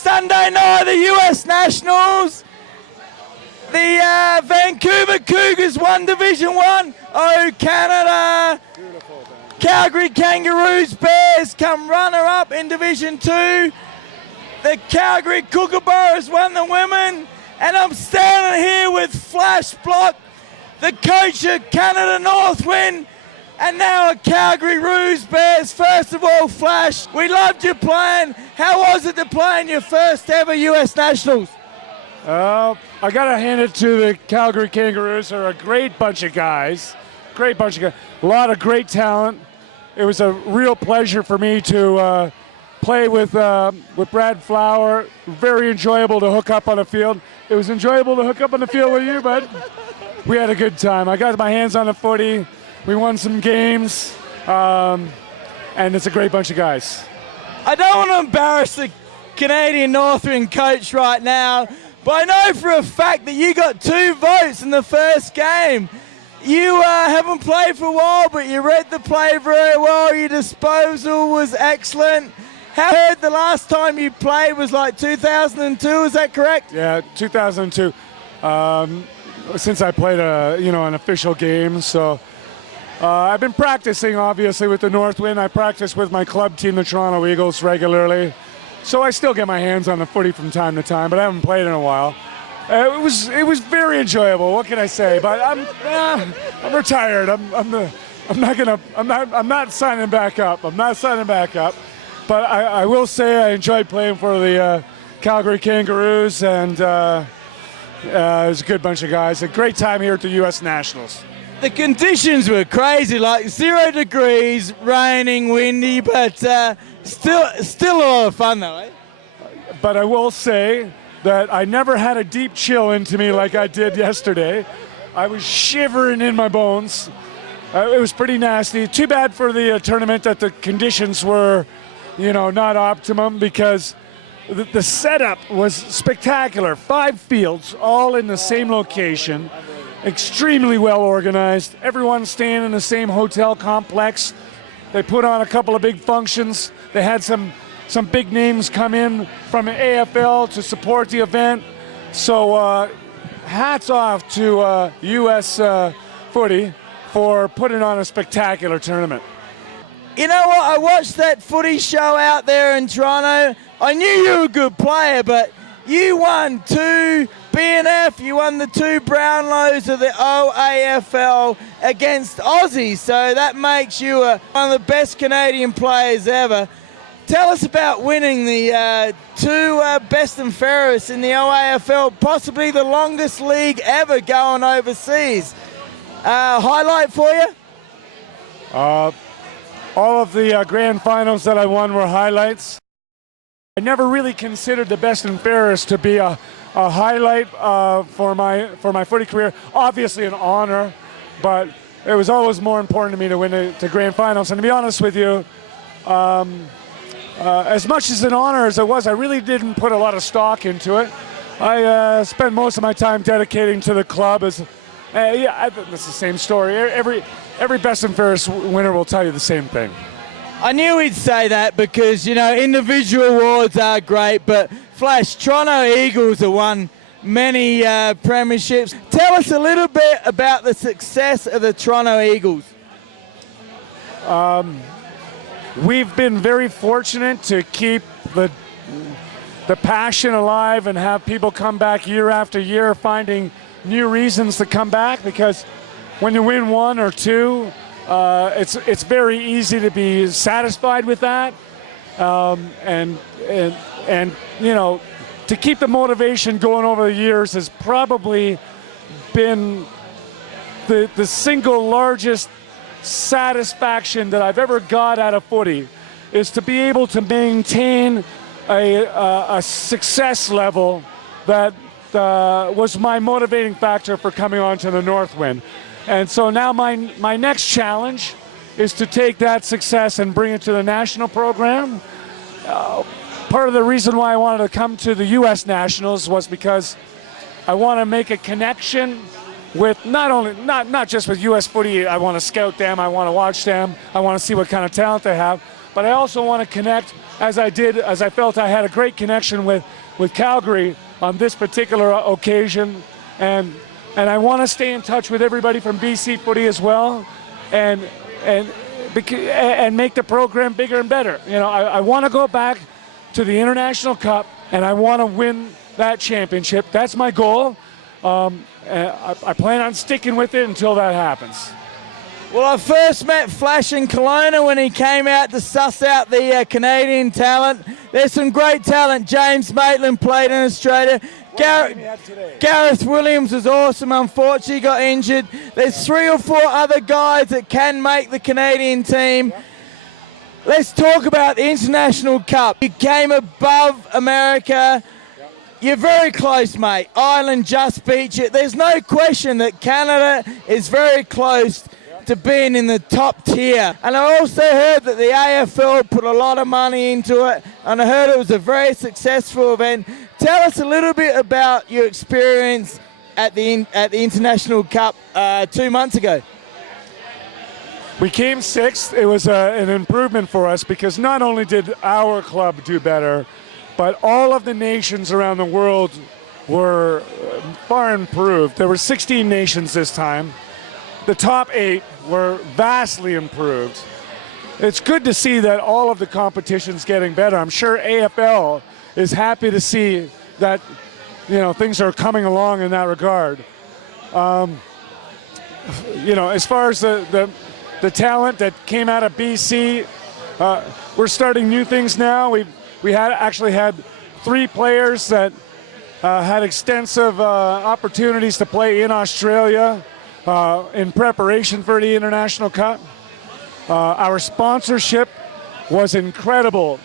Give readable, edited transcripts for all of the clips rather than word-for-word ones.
Sunday night, the US Nationals. The Vancouver Cougars won Division 1. Oh, Canada. Beautiful, Calgary Kangaroos Bears come runner-up in Division 2. The Calgary Kookaburras won the women. And I'm standing here with Flash Block, the coach of Canada Northwind, and now a Calgary Roos Bears. First of all, Flash, we loved you playing. How was it to play in your first ever US Nationals? I got to hand it to the Calgary Kangaroos. They're a great bunch of guys. Great bunch of guys. A lot of great talent. It was a real pleasure for me to play with Brad Flower. Very enjoyable to hook up on the field. It was enjoyable to hook up on the field with you, but we had a good time. I got my hands on the footy. We won some games, and it's a great bunch of guys. I don't want to embarrass the Canadian Northwind coach right now, but I know for a fact that you got 2 votes in the first game. You haven't played for a while, but you read the play very well. Your disposal was excellent. I heard the last time you played was like 2002, is that correct? Yeah, 2002. Since I played an official game, so I've been practicing obviously with the Northwind. I practice with my club team, the Toronto Eagles, regularly. So I still get my hands on the footy from time to time, but I haven't played in a while. It was very enjoyable. What can I say? But I'm retired. I'm not signing back up. I'm not signing back up. But I will say I enjoyed playing for the Calgary Kangaroos, and it was a good bunch of guys. A great time here at the U.S. Nationals. The conditions were crazy, like 0 degrees, raining, windy, but still a lot of fun though, eh? But I will say that I never had a deep chill into me like I did yesterday. I was shivering in my bones. It was pretty nasty. Too bad for the tournament that the conditions were, not optimum, because the setup was spectacular. 5 fields, all in the same location, extremely well organized. Everyone staying in the same hotel complex. They put on a couple of big functions. They had some big names come in from the AFL to support the event. So hats off to U.S. Footy for putting on a spectacular tournament. You know what? I watched that footy show out there in Toronto. I knew you were a good player, but you won 2 BNF. You won the 2 Brownlows of the OAFL against Aussie. So that makes you one of the best Canadian players ever. Tell us about winning the 2 best and fairest in the OAFL, possibly the longest league ever going overseas. Highlight for you? All of the grand finals that I won were highlights. I never really considered the best and fairest to be a highlight for my footy career. Obviously an honor, but it was always more important to me to win the grand finals. And to be honest with you, as much as an honor as it was, I really didn't put a lot of stock into it. I spent most of my time dedicating to the club. It's the same story. Every best and fairest winner will tell you the same thing. I knew he'd say that because, individual awards are great, but Flash, Toronto Eagles have won many premierships. Tell us a little bit about the success of the Toronto Eagles. We've been very fortunate to keep the passion alive and have people come back year after year finding new reasons to come back, because when you win 1 or 2, it's very easy to be satisfied with that, and to keep the motivation going over the years has probably been the single largest satisfaction that I've ever got out of footy, is to be able to maintain a success level that was my motivating factor for coming on to the Northwind. And so now my next challenge is to take that success and bring it to the national program. Part of the reason why I wanted to come to the U.S. Nationals was because I want to make a connection with not just with U.S. Footy. I want to scout them, I want to watch them, I want to see what kind of talent they have, but I also want to connect as I felt I had a great connection with Calgary on this particular occasion, and I want to stay in touch with everybody from BC Footy as well, and make the program bigger and better. You know, I want to go back to the International Cup, and I want to win that championship. That's my goal. I plan on sticking with it until that happens. Well, I first met Flash in Kelowna when he came out to suss out the Canadian talent. There's some great talent. James Maitland played in Australia. Gareth Williams was awesome. Unfortunately, he got injured. There's 3 or 4 other guys that can make the Canadian team. Let's talk about the International Cup. You came above America. You're very close, mate. Ireland just beat you. There's no question that Canada is very close to being in the top tier. And I also heard that the AFL put a lot of money into it, and I heard it was a very successful event. Tell us a little bit about your experience at the International Cup 2 months ago. We came 6th. It was an improvement for us because not only did our club do better, but all of the nations around the world were far improved. There were 16 nations this time. The top 8 were vastly improved. It's good to see that all of the competition's getting better. I'm sure AFL is happy to see that, you know, things are coming along in that regard. You know, as far as the talent that came out of BC, we're starting new things now. We actually had 3 players that had extensive opportunities to play in Australia in preparation for the International Cup. Our sponsorship was incredible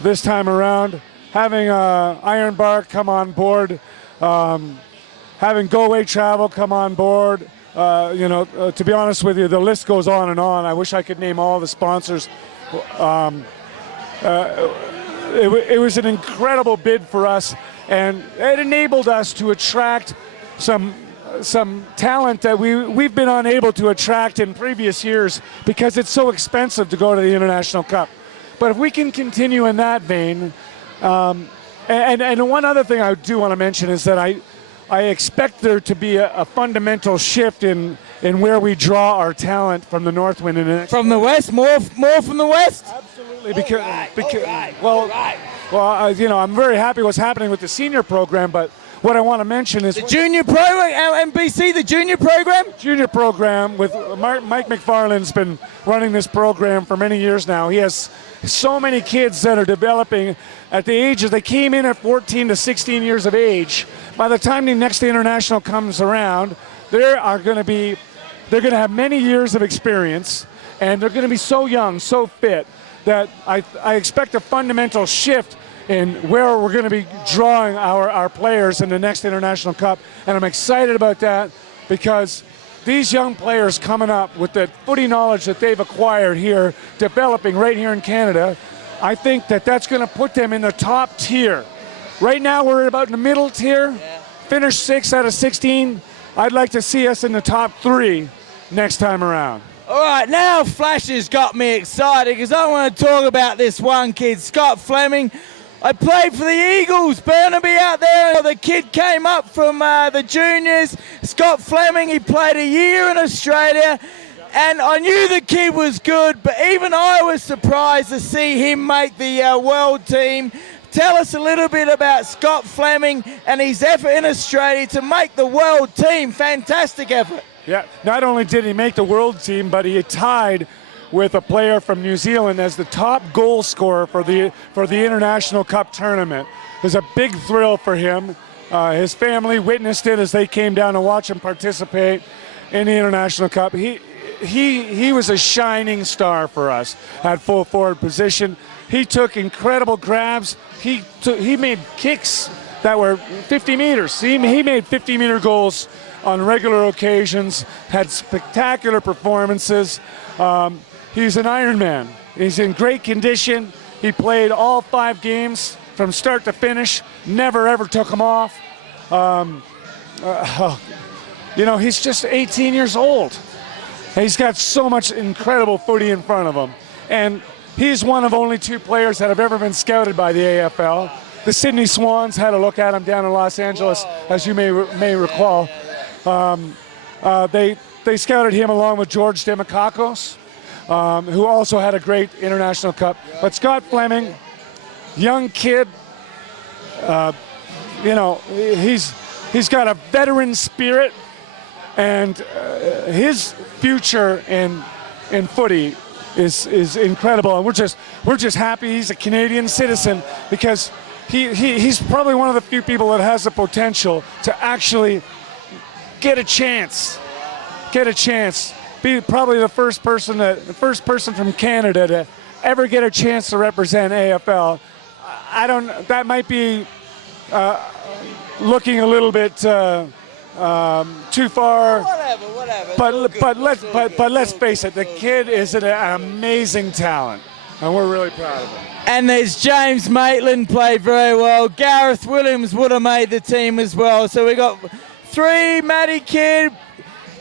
this time around. Having Iron Bar come on board, having Go Away Travel come on board. You know, to be honest with you, the list goes on and on. I wish I could name all the sponsors. It was an incredible bid for us, and it enabled us to attract some talent that we've been unable to attract in previous years because it's so expensive to go to the International Cup. But if we can continue in that vein, and one other thing I do want to mention is that I expect there to be a fundamental shift in where we draw our talent from the Northwind. From the West? More from the West? Absolutely. Well, you know, I'm very happy what's happening with the senior program, but what I want to mention is... The junior program, MBC, the junior program? Junior program with Myk McFarland's been running this program for many years now. He has so many kids that are developing at the ages, they came in at 14 to 16 years of age. By the time the next international comes around, they're going to have many years of experience, and they're going to be so young, so fit, that I expect a fundamental shift in where we're going to be drawing our players in the next International Cup. And I'm excited about that because these young players coming up with the footy knowledge that they've acquired here, developing right here in Canada, I think that that's going to put them in the top tier. Right now we're about in the middle tier, finished 6 out of 16. I'd like to see us in the top 3 next time around. All right, now Flash has got me excited because I want to talk about this one kid, Scott Fleming. I played for the Eagles, Burnaby out there. The kid came up from the juniors. Scott Fleming, he played a year in Australia, and I knew the kid was good, but even I was surprised to see him make the world team. Tell us a little bit about Scott Fleming and his effort in Australia to make the world team. Fantastic effort. Yeah, not only did he make the world team, but he tied with a player from New Zealand as the top goal scorer for the International Cup tournament. It was a big thrill for him. His family witnessed it as they came down to watch him participate in the International Cup. He was a shining star for us at full forward position. He took incredible grabs. He made kicks that were 50 meters. He made 50-meter goals on regular occasions, had spectacular performances. He's an Iron Man. He's in great condition. He played all 5 games from start to finish, never ever took them off. You know, he's just 18 years old. He's got so much incredible footy in front of him. And He's one of only 2 players that have ever been scouted by the AFL. The Sydney Swans had a look at him down in Los Angeles, as you may recall. They scouted him along with George Demikakos, who also had a great international cup. But Scott Fleming, young kid, you know, he's got a veteran spirit, and his future in footy is incredible. And we're just happy he's a Canadian citizen, because he's probably one of the few people that has the potential to actually get a chance. Be probably the first person from Canada to ever get a chance to represent AFL. That might be looking a little bit too far. Whatever. But let's face it, the kid is an amazing talent, and we're really proud of him. And there's James Maitland, played very well. Gareth Williams would have made the team as well. So we got 3, Matty Kidd,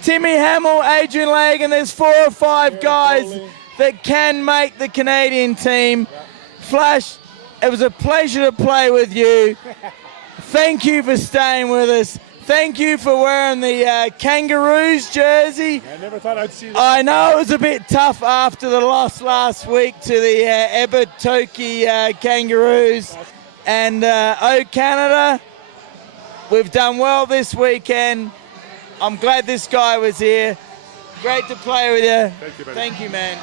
Timmy Hamill, Adrian Legg, and there's 4 or 5 guys that can make the Canadian team. Flash, it was a pleasure to play with you. Thank you for staying with us. Thank you for wearing the Kangaroos jersey. I never thought I'd see that. I know it was a bit tough after the loss last week to the Ebatoki Kangaroos. And Canada, we've done well this weekend. I'm glad this guy was here. Great to play with you. Thank you, buddy. Thank you, man.